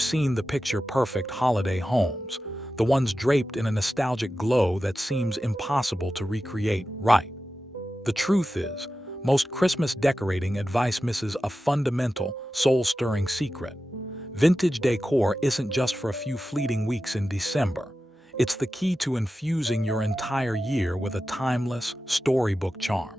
You've seen the picture-perfect holiday homes, the ones draped in a nostalgic glow that seems impossible to recreate, right? The truth is, most Christmas decorating advice misses a fundamental, soul-stirring secret. Vintage decor isn't just for a few fleeting weeks in December. It's the key to infusing your entire year with a timeless, storybook charm.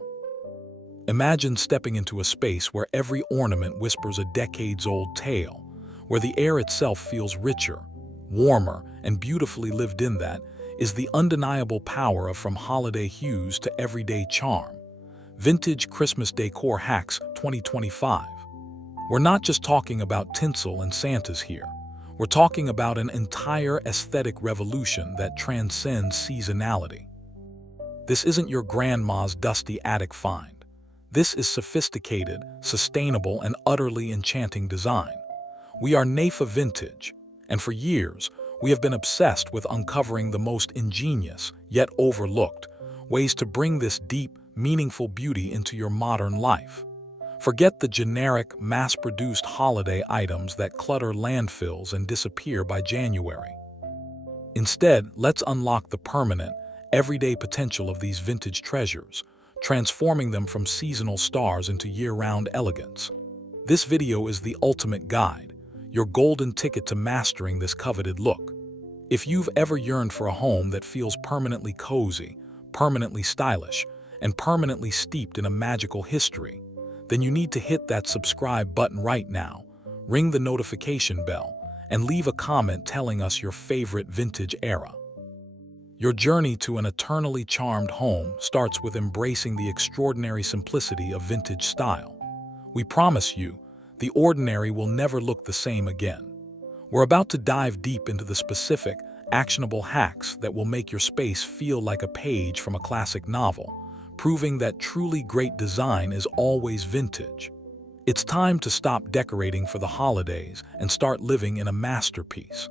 Imagine stepping into a space where every ornament whispers a decades-old tale, where the air itself feels richer, warmer, and beautifully lived in. That is the undeniable power of from holiday hues to everyday charm. Vintage Christmas Decor Hacks 2025. We're not just talking about tinsel and Santas here. We're talking about an entire aesthetic revolution that transcends seasonality. This isn't your grandma's dusty attic find. This is sophisticated, sustainable, and utterly enchanting design. We are Naifa Vintage, and for years, we have been obsessed with uncovering the most ingenious, yet overlooked, ways to bring this deep, meaningful beauty into your modern life. Forget the generic, mass-produced holiday items that clutter landfills and disappear by January. Instead, let's unlock the permanent, everyday potential of these vintage treasures, transforming them from seasonal stars into year-round elegance. This video is the ultimate guide, your golden ticket to mastering this coveted look. If you've ever yearned for a home that feels permanently cozy, permanently stylish, and permanently steeped in a magical history, then you need to hit that subscribe button right now, ring the notification bell, and leave a comment telling us your favorite vintage era. Your journey to an eternally charmed home starts with embracing the extraordinary simplicity of vintage style. We promise you, the ordinary will never look the same again. We're about to dive deep into the specific, actionable hacks that will make your space feel like a page from a classic novel, proving that truly great design is always vintage. It's time to stop decorating for the holidays and start living in a masterpiece.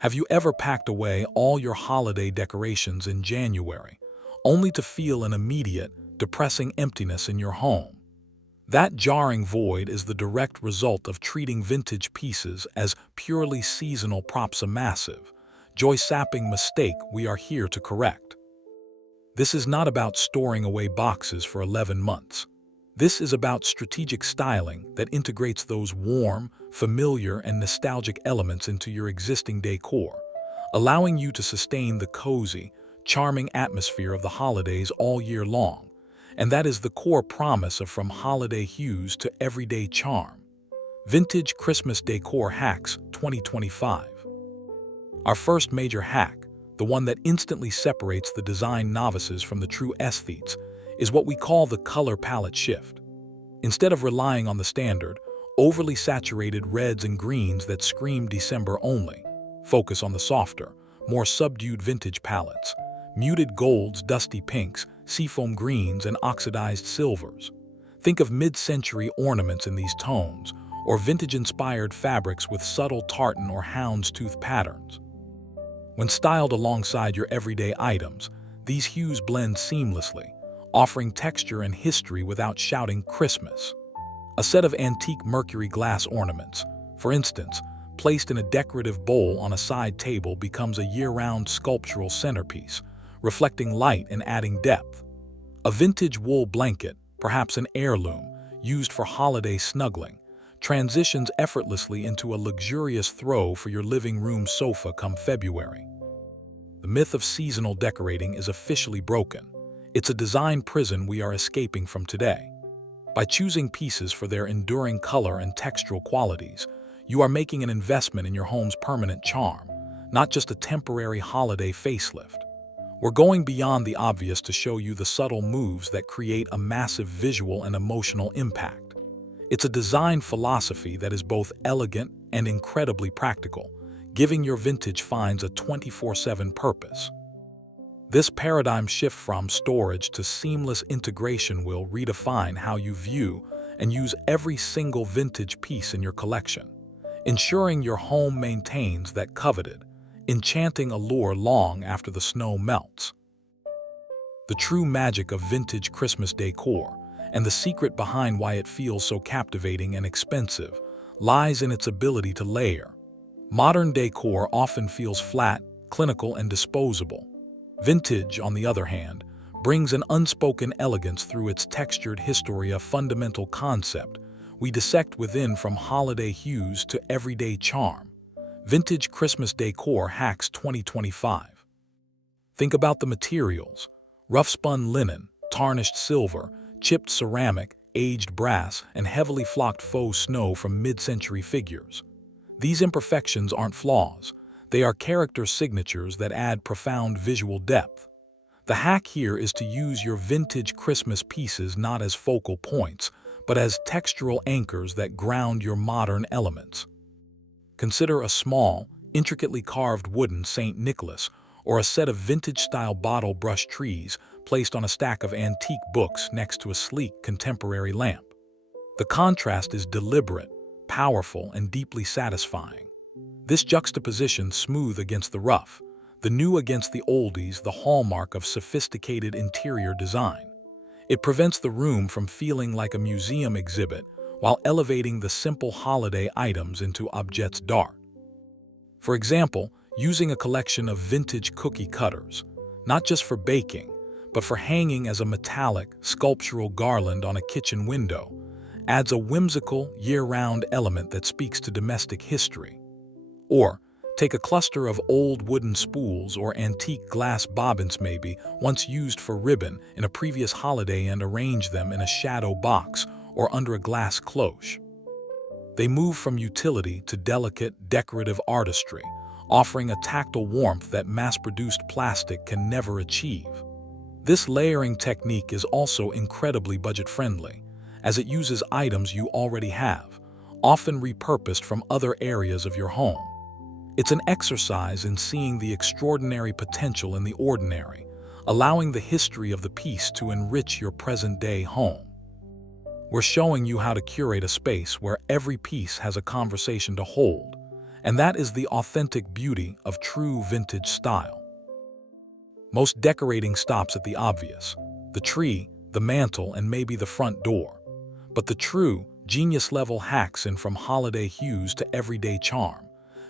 Have you ever packed away all your holiday decorations in January, only to feel an immediate, depressing emptiness in your home? That jarring void is the direct result of treating vintage pieces as purely seasonal props, a massive, joy-sapping mistake we are here to correct. This is not about storing away boxes for 11 months. This is about strategic styling that integrates those warm, familiar, and nostalgic elements into your existing decor, allowing you to sustain the cozy, charming atmosphere of the holidays all year long. And that is the core promise of From Holiday Hues to Everyday Charm. Vintage Christmas Decor Hacks 2025. Our first major hack, the one that instantly separates the design novices from the true aesthetes, is what we call the color palette shift. Instead of relying on the standard, overly saturated reds and greens that scream December only, focus on the softer, more subdued vintage palettes, muted golds, dusty pinks, seafoam greens, and oxidized silvers. Think of mid-century ornaments in these tones, or vintage-inspired fabrics with subtle tartan or houndstooth patterns. When styled alongside your everyday items, these hues blend seamlessly, offering texture and history without shouting Christmas. A set of antique mercury glass ornaments, for instance, placed in a decorative bowl on a side table, becomes a year-round sculptural centerpiece, reflecting light and adding depth. A vintage wool blanket, perhaps an heirloom, used for holiday snuggling, transitions effortlessly into a luxurious throw for your living room sofa come February. The myth of seasonal decorating is officially broken. It's a design prison we are escaping from today. By choosing pieces for their enduring color and textural qualities, you are making an investment in your home's permanent charm, not just a temporary holiday facelift. We're going beyond the obvious to show you the subtle moves that create a massive visual and emotional impact. It's a design philosophy that is both elegant and incredibly practical, giving your vintage finds a 24/7 purpose. This paradigm shift from storage to seamless integration will redefine how you view and use every single vintage piece in your collection, ensuring your home maintains that coveted, enchanting allure long after the snow melts. The true magic of vintage Christmas decor, and the secret behind why it feels so captivating and expensive, lies in its ability to layer. Modern decor often feels flat, clinical, and disposable. Vintage, on the other hand, brings an unspoken elegance through its textured history, a fundamental concept we dissect within. From holiday hues to everyday charm. Vintage Christmas Decor Hacks 2025. Think about the materials: rough-spun linen, tarnished silver, chipped ceramic, aged brass, and heavily flocked faux snow from mid-century figures. These imperfections aren't flaws. They are character signatures that add profound visual depth. The hack here is to use your vintage Christmas pieces not as focal points, but as textural anchors that ground your modern elements. Consider a small, intricately carved wooden St. Nicholas or a set of vintage-style bottle brush trees placed on a stack of antique books next to a sleek contemporary lamp. The contrast is deliberate, powerful, and deeply satisfying. This juxtaposition, smooth against the rough, the new against the oldies, the hallmark of sophisticated interior design. It prevents the room from feeling like a museum exhibit while elevating the simple holiday items into objets d'art. For example, using a collection of vintage cookie cutters, not just for baking, but for hanging as a metallic, sculptural garland on a kitchen window, adds a whimsical, year-round element that speaks to domestic history. Or, take a cluster of old wooden spools or antique glass bobbins, maybe once used for ribbon in a previous holiday, and arrange them in a shadow box or under a glass cloche. They move from utility to delicate, decorative artistry, offering a tactile warmth that mass-produced plastic can never achieve. This layering technique is also incredibly budget-friendly, as it uses items you already have, often repurposed from other areas of your home. It's an exercise in seeing the extraordinary potential in the ordinary, allowing the history of the piece to enrich your present-day home. We're showing you how to curate a space where every piece has a conversation to hold, and that is the authentic beauty of true vintage style. Most decorating stops at the obvious: the tree, the mantle, and maybe the front door. But the true, genius-level hacks in from holiday hues to everyday charm.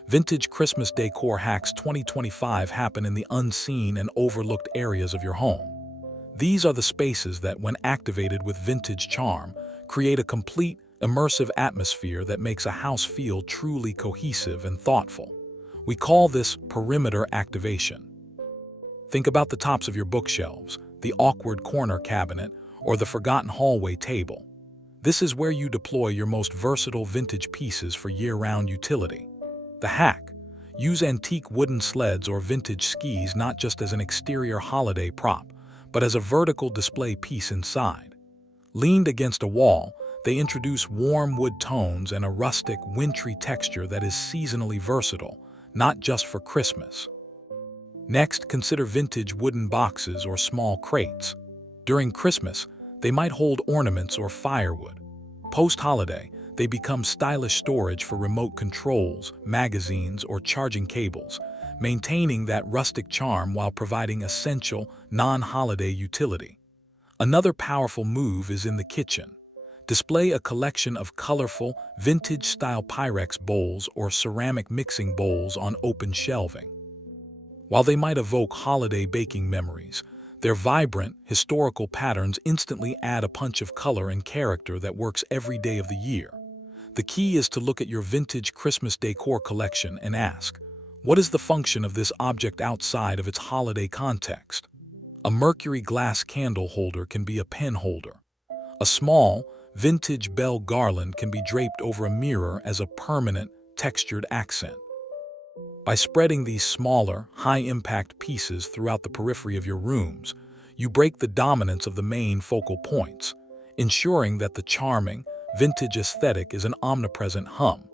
Vintage Christmas Decor Hacks 2025 happen in the unseen and overlooked areas of your home. These are the spaces that, when activated with vintage charm, create a complete, immersive atmosphere that makes a house feel truly cohesive and thoughtful. We call this perimeter activation. Think about the tops of your bookshelves, the awkward corner cabinet, or the forgotten hallway table. This is where you deploy your most versatile vintage pieces for year-round utility. The hack: use antique wooden sleds or vintage skis not just as an exterior holiday prop, but as a vertical display piece inside. Leaned against a wall, they introduce warm wood tones and a rustic, wintry texture that is seasonally versatile, not just for Christmas. Next, consider vintage wooden boxes or small crates. During Christmas, they might hold ornaments or firewood. Post-holiday, they become stylish storage for remote controls, magazines, or charging cables, maintaining that rustic charm while providing essential, non-holiday utility. Another powerful move is in the kitchen. Display a collection of colorful, vintage-style Pyrex bowls or ceramic mixing bowls on open shelving. While they might evoke holiday baking memories, their vibrant, historical patterns instantly add a punch of color and character that works every day of the year. The key is to look at your vintage Christmas decor collection and ask, what is the function of this object outside of its holiday context? A mercury glass candle holder can be a pen holder. A small, vintage bell garland can be draped over a mirror as a permanent, textured accent. By spreading these smaller, high-impact pieces throughout the periphery of your rooms, you break the dominance of the main focal points, ensuring that the charming, vintage aesthetic is an omnipresent hum,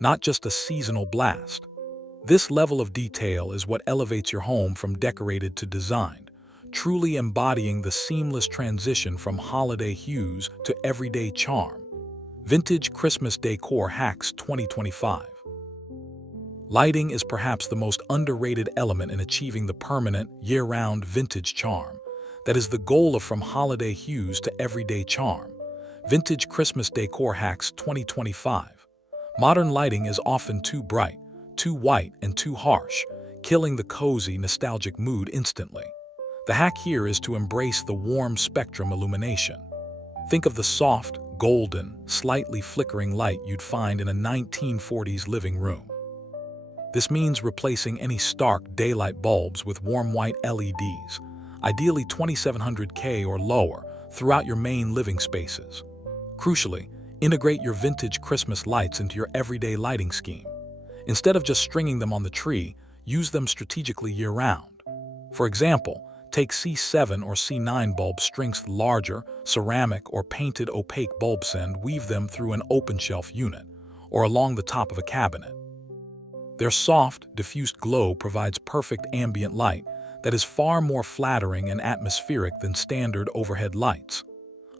not just a seasonal blast. This level of detail is what elevates your home from decorated to designed, truly embodying the seamless transition from holiday hues to everyday charm. Vintage Christmas Decor Hacks 2025. Lighting is perhaps the most underrated element in achieving the permanent, year-round vintage charm. That is the goal of from holiday hues to everyday charm. Vintage Christmas Decor Hacks 2025. Modern lighting is often too bright, too white, and too harsh, killing the cozy, nostalgic mood instantly. The hack here is to embrace the warm spectrum illumination. Think of the soft, golden, slightly flickering light you'd find in a 1940s living room. This means replacing any stark daylight bulbs with warm white LEDs, ideally 2700K or lower, throughout your main living spaces. Crucially, integrate your vintage Christmas lights into your everyday lighting scheme. Instead of just stringing them on the tree, use them strategically year-round. For example, take C7 or C9 bulb strings larger, ceramic or painted opaque bulbs and weave them through an open shelf unit, or along the top of a cabinet. Their soft, diffused glow provides perfect ambient light that is far more flattering and atmospheric than standard overhead lights.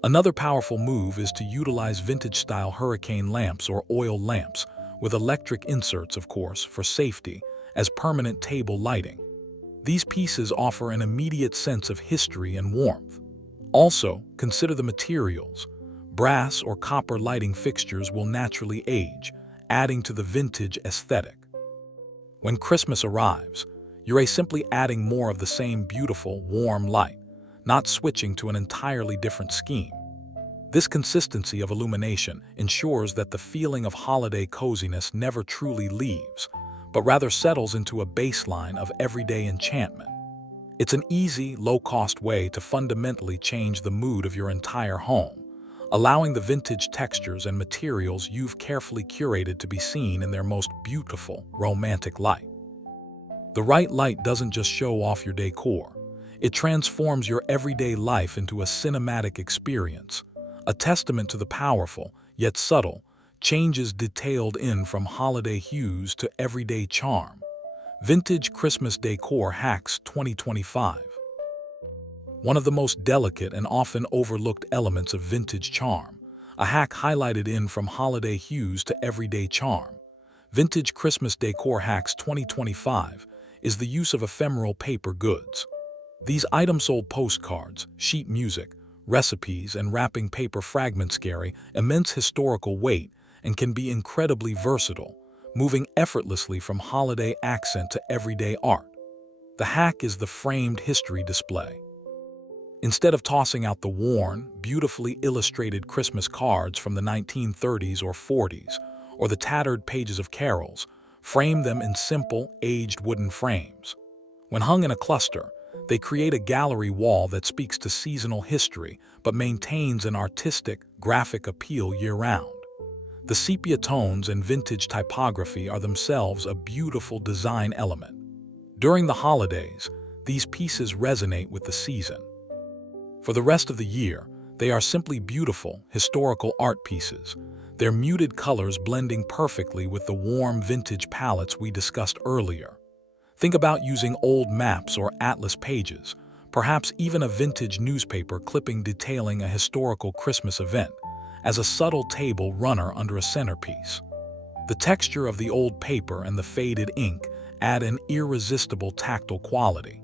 Another powerful move is to utilize vintage-style hurricane lamps or oil lamps, with electric inserts, of course, for safety, as permanent table lighting. These pieces offer an immediate sense of history and warmth. Also, consider the materials. Brass or copper lighting fixtures will naturally age, adding to the vintage aesthetic. When Christmas arrives, you're simply adding more of the same beautiful, warm light, not switching to an entirely different scheme. This consistency of illumination ensures that the feeling of holiday coziness never truly leaves, but rather settles into a baseline of everyday enchantment. It's an easy, low-cost way to fundamentally change the mood of your entire home, allowing the vintage textures and materials you've carefully curated to be seen in their most beautiful, romantic light. The right light doesn't just show off your decor. It transforms your everyday life into a cinematic experience, a testament to the powerful, yet subtle, changes detailed in from holiday hues to everyday charm. Vintage Christmas Decor Hacks 2025. One of the most delicate and often overlooked elements of vintage charm, a hack highlighted in from holiday hues to everyday charm. Vintage Christmas Decor Hacks 2025 is the use of ephemeral paper goods. These items sold postcards, sheet music, recipes, and wrapping paper fragments carry immense historical weight and can be incredibly versatile, moving effortlessly from holiday accent to everyday art. The hack is the framed history display. Instead of tossing out the worn, beautifully illustrated Christmas cards from the 1930s or 40s, or the tattered pages of carols, frame them in simple, aged wooden frames. When hung in a cluster, they create a gallery wall that speaks to seasonal history but maintains an artistic, graphic appeal year-round. The sepia tones and vintage typography are themselves a beautiful design element. During the holidays, these pieces resonate with the season. For the rest of the year, they are simply beautiful, historical art pieces, their muted colors blending perfectly with the warm vintage palettes we discussed earlier. Think about using old maps or atlas pages, perhaps even a vintage newspaper clipping detailing a historical Christmas event, as a subtle table runner under a centerpiece. The texture of the old paper and the faded ink add an irresistible tactile quality.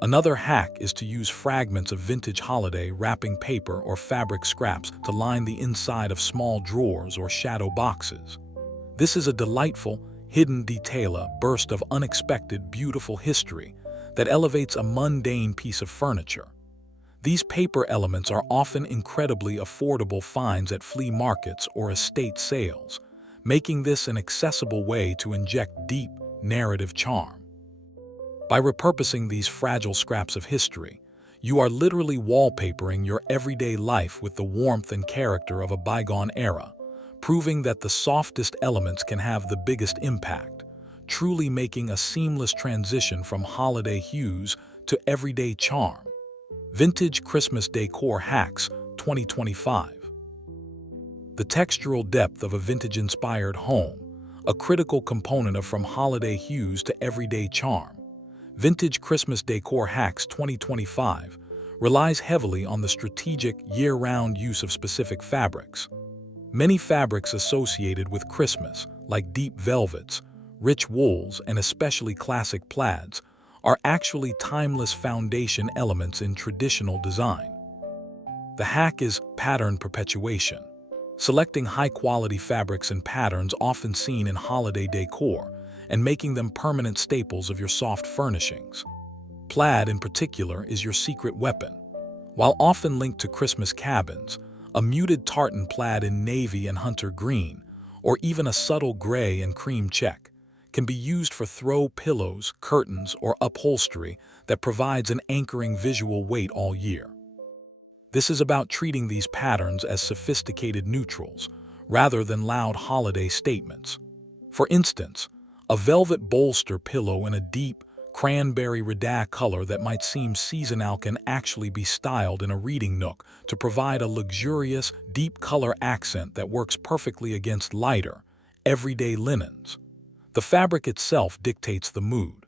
Another hack is to use fragments of vintage holiday wrapping paper or fabric scraps to line the inside of small drawers or shadow boxes. This is a delightful, hidden detail, a burst of unexpected, beautiful history that elevates a mundane piece of furniture. These paper elements are often incredibly affordable finds at flea markets or estate sales, making this an accessible way to inject deep, narrative charm. By repurposing these fragile scraps of history, you are literally wallpapering your everyday life with the warmth and character of a bygone era, proving that the softest elements can have the biggest impact, truly making a seamless transition from holiday hues to everyday charm. Vintage Christmas Decor Hacks 2025. The textural depth of a vintage-inspired home, a critical component of from holiday hues to everyday charm. Vintage Christmas Decor Hacks 2025 relies heavily on the strategic, year-round use of specific fabrics. Many fabrics associated with Christmas, like deep velvets, rich wools, and especially classic plaids, are actually timeless foundation elements in traditional design. The hack is pattern perpetuation. Selecting high-quality fabrics and patterns often seen in holiday decor and making them permanent staples of your soft furnishings. Plaid, in particular, is your secret weapon. While often linked to Christmas cabins, a muted tartan plaid in navy and hunter green, or even a subtle gray and cream check, can be used for throw pillows, curtains, or upholstery that provides an anchoring visual weight all year. This is about treating these patterns as sophisticated neutrals, rather than loud holiday statements. For instance, a velvet bolster pillow in a deep, cranberry redact color that might seem seasonal can actually be styled in a reading nook to provide a luxurious, deep color accent that works perfectly against lighter, everyday linens. The fabric itself dictates the mood.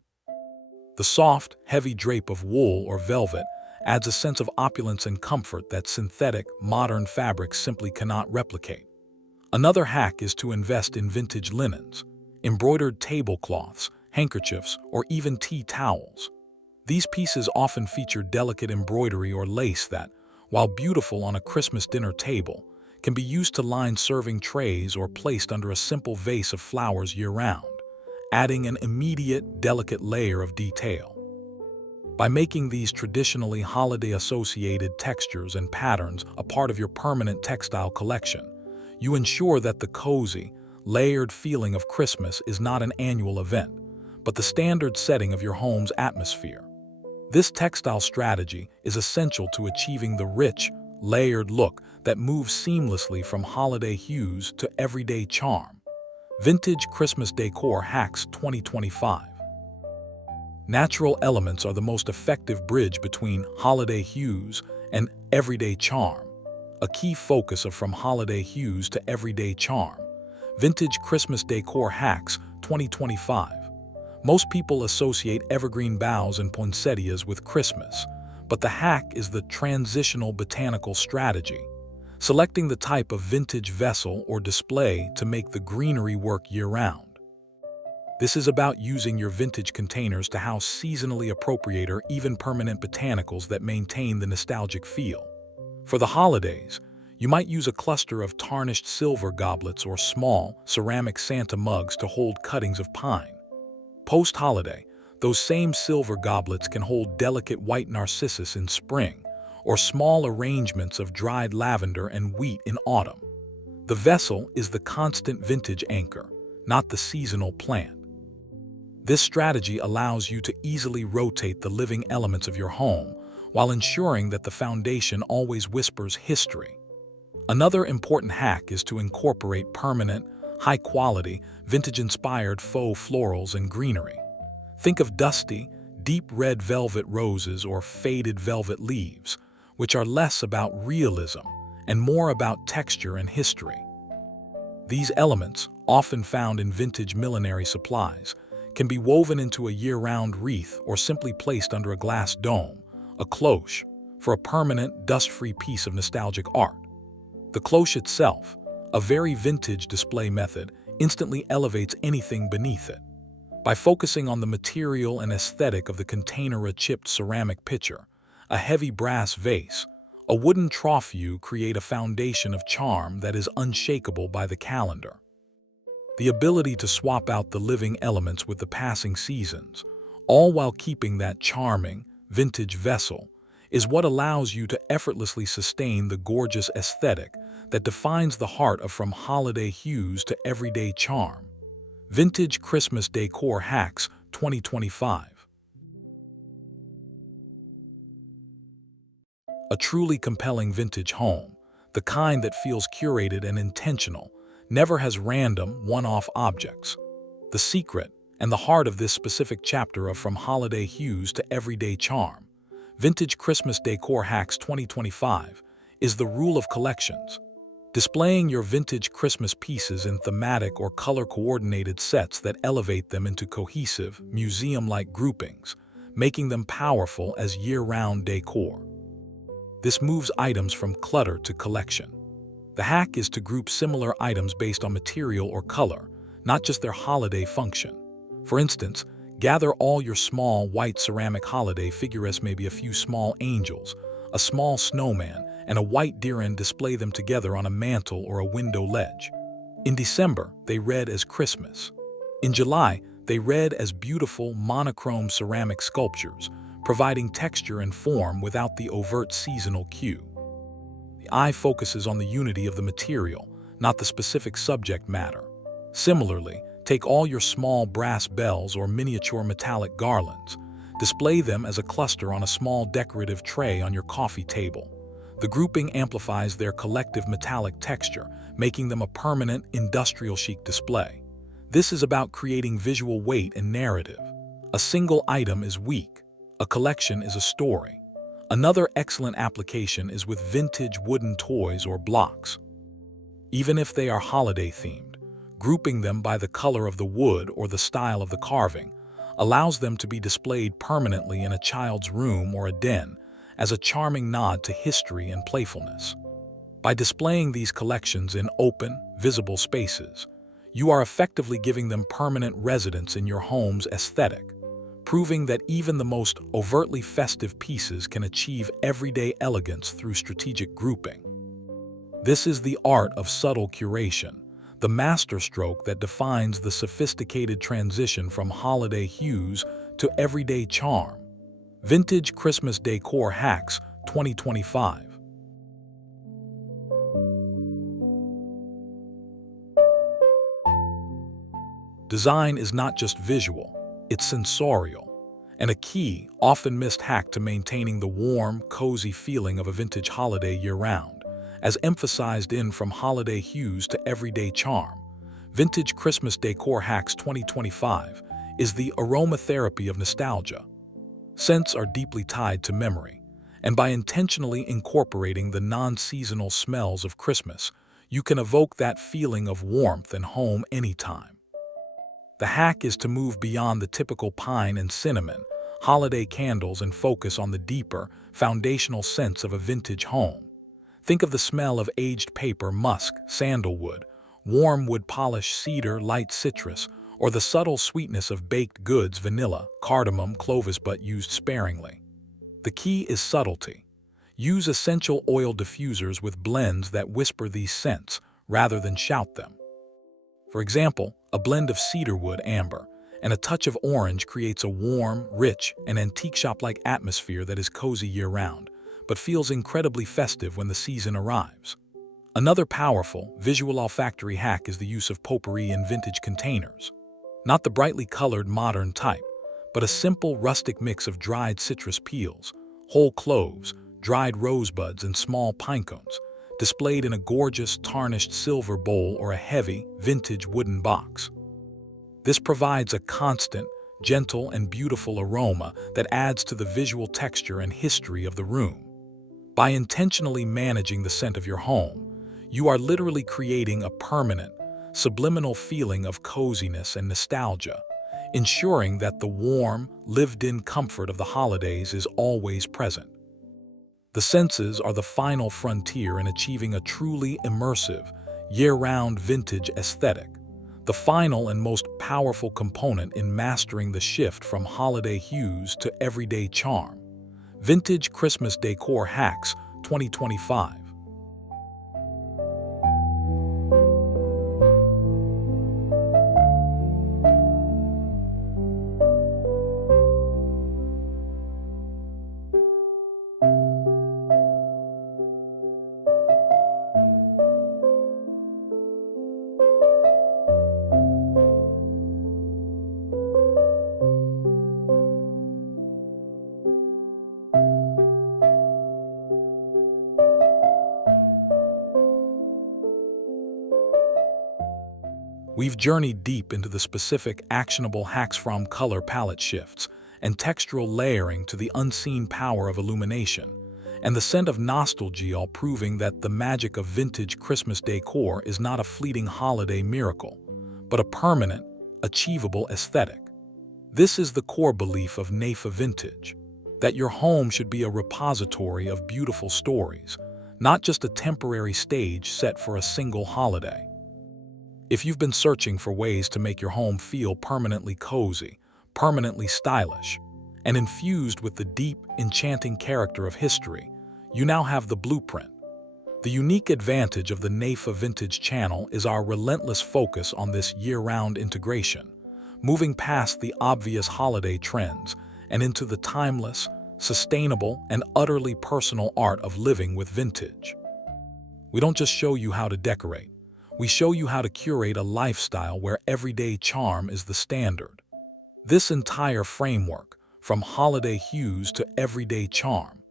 The soft, heavy drape of wool or velvet adds a sense of opulence and comfort that synthetic, modern fabrics simply cannot replicate. Another hack is to invest in vintage linens, embroidered tablecloths, handkerchiefs, or even tea towels. These pieces often feature delicate embroidery or lace that, while beautiful on a Christmas dinner table, can be used to line serving trays or placed under a simple vase of flowers year-round, adding an immediate, delicate layer of detail. By making these traditionally holiday-associated textures and patterns a part of your permanent textile collection, you ensure that the cozy, layered feeling of Christmas is not an annual event, but the standard setting of your home's atmosphere. This textile strategy is essential to achieving the rich, layered look that moves seamlessly from holiday hues to everyday charm. Vintage Christmas Decor Hacks 2025. Natural elements are the most effective bridge between holiday hues and everyday charm. A key focus of From Holiday Hues to Everyday Charm. Vintage Christmas Decor Hacks 2025. Most people associate evergreen boughs and poinsettias with Christmas, but the hack is the transitional botanical strategy, selecting the type of vintage vessel or display to make the greenery work year-round. This is about using your vintage containers to house seasonally appropriate or even permanent botanicals that maintain the nostalgic feel. For the holidays, you might use a cluster of tarnished silver goblets or small, ceramic Santa mugs to hold cuttings of pine. Post-holiday, those same silver goblets can hold delicate white narcissus in spring, or small arrangements of dried lavender and wheat in autumn. The vessel is the constant vintage anchor, not the seasonal plant. This strategy allows you to easily rotate the living elements of your home while ensuring that the foundation always whispers history. Another important hack is to incorporate permanent, high-quality, vintage-inspired faux florals and greenery. Think of dusty, deep red velvet roses or faded velvet leaves, which are less about realism and more about texture and history. These elements, often found in vintage millinery supplies, can be woven into a year-round wreath or simply placed under a glass dome, a cloche, for a permanent, dust-free piece of nostalgic art. The cloche itself, a very vintage display method, instantly elevates anything beneath it. By focusing on the material and aesthetic of the container, a chipped ceramic pitcher, a heavy brass vase, a wooden trough, you create a foundation of charm that is unshakable by the calendar. The ability to swap out the living elements with the passing seasons, all while keeping that charming, vintage vessel, is what allows you to effortlessly sustain the gorgeous aesthetic that defines the heart of From Holiday Hues to Everyday Charm. Vintage Christmas Decor Hacks 2025. A truly compelling vintage home, the kind that feels curated and intentional, never has random, one-off objects. The secret and the heart of this specific chapter of From Holiday Hues to Everyday Charm, Vintage Christmas Decor Hacks 2025, is the rule of collections. Displaying your vintage Christmas pieces in thematic or color-coordinated sets that elevate them into cohesive, museum-like groupings making them powerful as year-round decor. This moves items from clutter to collection. The hack is to group similar items based on material or color, not just their holiday function. For instance, gather all your small white ceramic holiday figures, maybe a few small angels, a small snowman, and a white deer, and display them together on a mantle or a window ledge. In December, they read as Christmas. In July, they read as beautiful monochrome ceramic sculptures, providing texture and form without the overt seasonal cue. The eye focuses on the unity of the material, not the specific subject matter. Similarly, take all your small brass bells or miniature metallic garlands. Display them as a cluster on a small decorative tray on your coffee table. The grouping amplifies their collective metallic texture, making them a permanent, industrial chic display. This is about creating visual weight and narrative. A single item is weak. A collection is a story. Another excellent application is with vintage wooden toys or blocks. Even if they are holiday-themed, grouping them by the color of the wood or the style of the carving allows them to be displayed permanently in a child's room or a den as a charming nod to history and playfulness. By displaying these collections in open, visible spaces, you are effectively giving them permanent residence in your home's aesthetic, proving that even the most overtly festive pieces can achieve everyday elegance through strategic grouping. This is the art of subtle curation, the masterstroke that defines the sophisticated transition from holiday hues to everyday charm. Vintage Christmas Decor Hacks 2025. Design is not just visual, it's sensorial, and a key, often missed hack to maintaining the warm, cozy feeling of a vintage holiday year-round. As emphasized in From Holiday Hues to Everyday Charm, Vintage Christmas Decor Hacks 2025 is the aromatherapy of nostalgia. Scents are deeply tied to memory, and by intentionally incorporating the non-seasonal smells of Christmas, you can evoke that feeling of warmth and home anytime. The hack is to move beyond the typical pine and cinnamon, holiday candles and focus on the deeper, foundational sense of a vintage home. Think of the smell of aged paper, musk, sandalwood, warm wood polish, cedar, light citrus, or the subtle sweetness of baked goods, vanilla, cardamom, cloves, but used sparingly. The key is subtlety. Use essential oil diffusers with blends that whisper these scents rather than shout them. For example, a blend of cedarwood, amber, and a touch of orange creates a warm, rich, and antique shop-like atmosphere that is cozy year-round, but feels incredibly festive when the season arrives. Another powerful, visual olfactory hack is the use of potpourri in vintage containers. Not the brightly colored modern type, but a simple rustic mix of dried citrus peels, whole cloves, dried rosebuds, and small pine cones, displayed in a gorgeous tarnished silver bowl or a heavy, vintage wooden box. This provides a constant, gentle, and beautiful aroma that adds to the visual texture and history of the room. By intentionally managing the scent of your home, you are literally creating a permanent, subliminal feeling of coziness and nostalgia, ensuring that the warm, lived-in comfort of the holidays is always present. The senses are the final frontier in achieving a truly immersive, year-round vintage aesthetic, the final and most powerful component in mastering the shift from holiday hues to everyday charm. Vintage Christmas Decor Hacks 2025. We've journeyed deep into the specific, actionable hacks from color palette shifts and textural layering to the unseen power of illumination, and the scent of nostalgia, all proving that the magic of vintage Christmas decor is not a fleeting holiday miracle, but a permanent, achievable aesthetic. This is the core belief of Naifa Vintage, that your home should be a repository of beautiful stories, not just a temporary stage set for a single holiday. If you've been searching for ways to make your home feel permanently cozy, permanently stylish, and infused with the deep, enchanting character of history, you now have the blueprint. The unique advantage of the Naifa Vintage channel is our relentless focus on this year-round integration, moving past the obvious holiday trends and into the timeless, sustainable, and utterly personal art of living with vintage. We don't just show you how to decorate, we show you how to curate a lifestyle where everyday charm is the standard. This entire framework, from holiday hues to everyday charm,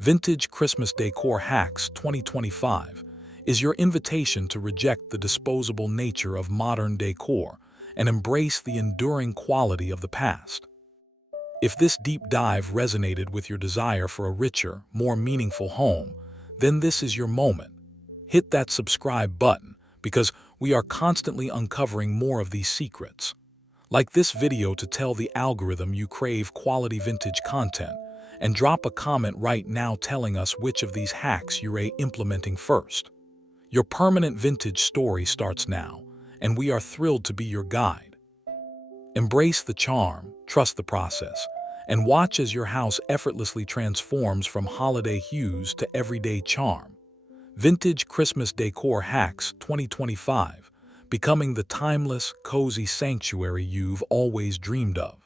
Vintage Christmas Decor Hacks 2025, is your invitation to reject the disposable nature of modern decor and embrace the enduring quality of the past. If this deep dive resonated with your desire for a richer, more meaningful home, then this is your moment. Hit that subscribe button, because we are constantly uncovering more of these secrets. Like this video to tell the algorithm you crave quality vintage content, and drop a comment right now telling us which of these hacks you're implementing first. Your permanent vintage story starts now, and we are thrilled to be your guide. Embrace the charm, trust the process, and watch as your house effortlessly transforms from holiday hues to everyday charm. Vintage Christmas Decor Hacks 2025, becoming the timeless, cozy sanctuary you've always dreamed of.